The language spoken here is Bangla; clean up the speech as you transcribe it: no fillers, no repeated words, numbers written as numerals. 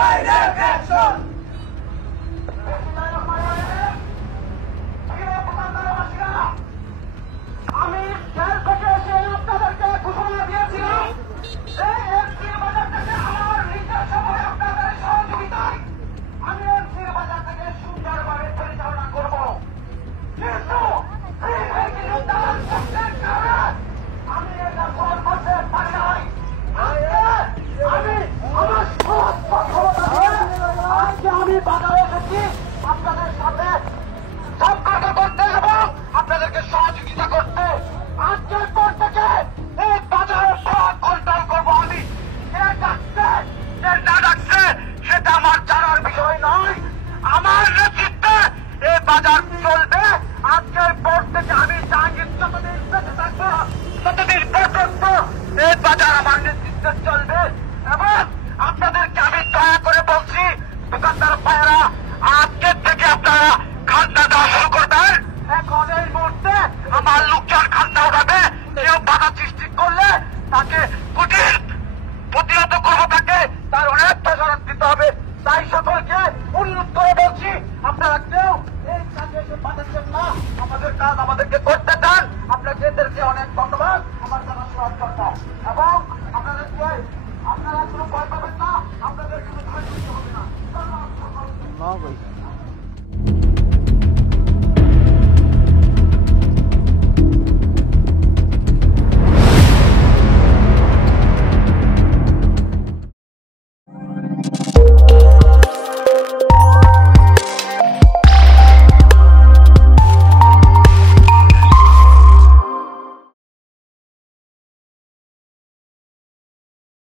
Direct action! আমি জেল থেকে এসে আপনাদেরকে ঘোষণা দিয়েছিলাম যে এমসির বাজার থেকে আমার নিজের সময় আপনাদের সহযোগিতায় আমি এমসির বাজার থেকে সুন্দরভাবে পরিচালনা করব। কিন্তু এই ভেহিকিল উদ্ধার চক্রের কারণে আমি এটা পূরণ করতে পারি নাই। আমি আমার সব সক্ষমতা দিয়ে আজকে আমি বাজারে এসেছি আপনাদের সাথে সম্পর্ক করতে এবং আপনাদেরকে সহযোগিতা করতে। আজকের পর থেকে এই বাজারে সব কন্ট্রোল করবো আমি। কে ডাকছে কে না ডাকছে সেটা আমার জানার বিষয় নয়। আমার নেতৃত্বে এই বাজার চলবে। আজকের পর থেকে আমি জাহাঙ্গীর যতদিন বেঁচে থাকবো ততদিন পর্যন্ত এই বাজার আমার নেতৃত্বে চলবে এবং